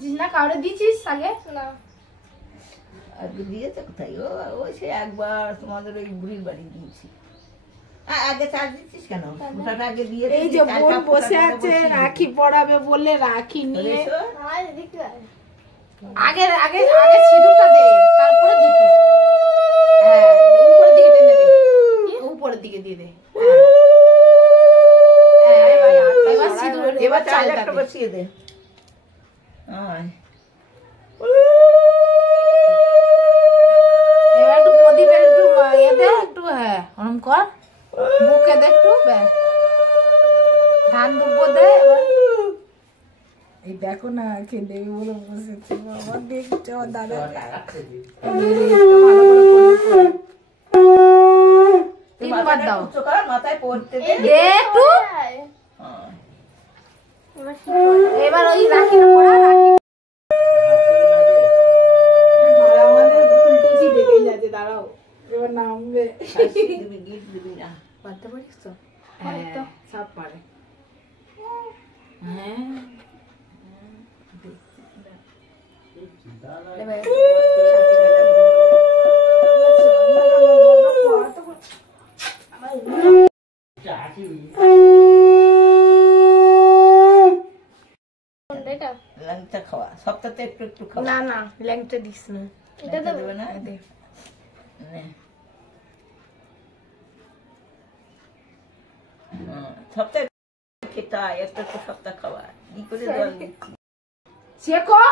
দিছিস না? কাউরে দিছিস আগে? না আগে দিয়েছে কোথায়? ওই সে একবার তোমাদের ওই বুড়ির বাড়ি দিয়েছি। আগে চার্জ দিচ্ছিস কেন? ওটাটা আগে দিয়ে এই যে বোন বসে আছে রাখি পড়াবে বলে রাখি নিয়ে আগে আগে আগে সিঁদুরটা দে, তারপরে দিতিস। হ্যাঁ, উপরের দিকে টেনে দে, উপরের দিকে দিয়ে দে। এবার সিঁদুর, এবার চালটা বসিয়ে দে। এবার একটু প্রদীপের একটু ইয়ে দে, একটু হ্যাঁ ওরম কর, বুকে দে একটু, ধান দুব্বো দে। এই দেখো না কে দেবে বলে বসেছে, বাবা দেখছো দাদা তিনবার দাও মাথায় পড়তে দে একটু। এবার ওই রাখি পড়া, রাখি আমাদের ফুলটুসি দেখেই যাচ্ছে, দাঁড়াও এবার নামবে। পারতে পারিস তো? হ্যাঁ সব পারে। হ্যাঁ ল্যাংচা খাওয়া সপ্তাহে একটু একটু খাওয়া। না না ল্যাংচা দিস না, এটা দেবে না। সপ্তাহে খেতে হয়, একটু একটু সপ্তাহ খাওয়া। কি করে জল দিচ্ছি শেখো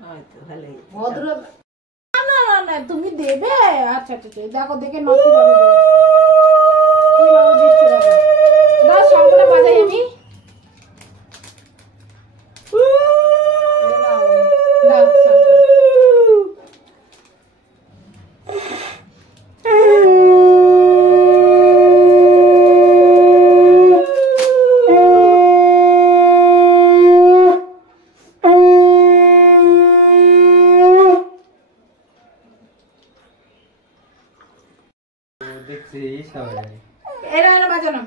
হয়তো ভালোই ভদ্র। না না না না তুমি দেবে। আচ্ছা আচ্ছা দেখো দেখে নকি ভাবে দে, কিভাবে দিচ্ছে দেখো। দাও শঙ্কটা বাজাই আমি। দাও শঙ্কর। এরা এরা বাজানো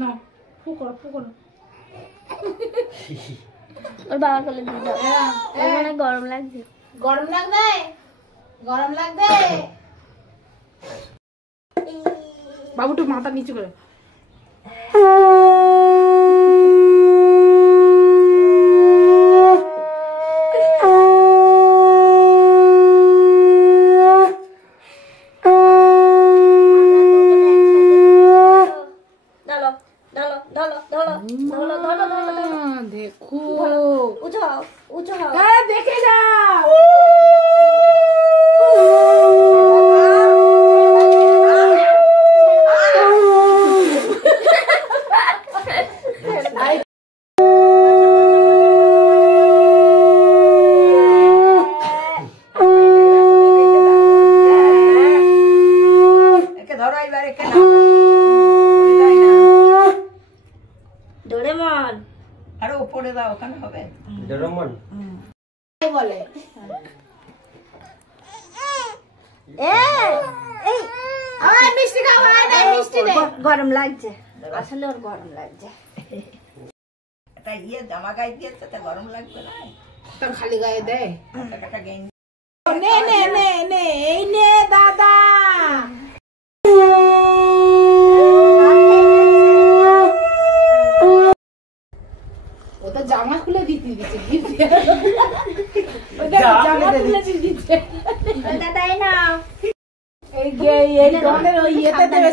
না, ফুকর ফুকর। ওর বাবা কোলে দিয়ে দাও, মানে গরম লাগছে। গরম লাগবে, গরম লাগবে। বাবু একটু মাথা নিচু করে। দেখো দেখে যাও। ধরো এবার ডোরেমন আরো উপরে দাও, ওখানে হবে ডোরেমন বলে। মিষ্টি খাও, মিষ্টি দে। গরম লাগছে, আসলে ওর গরম লাগছে। একটা জামা গায়ে দিয়েছে, তা গরম লাগবে না? তোর খালি গায়ে দে। একটা গেঞ্জি নে নে নে নে, এই নে দাদা। ও তো জামা খুলে দিতে দিচ্ছে, জামা খুলে দিচ্ছে। দাদাই নাও, এই তোমাদের ওই ইয়েতে দেবে।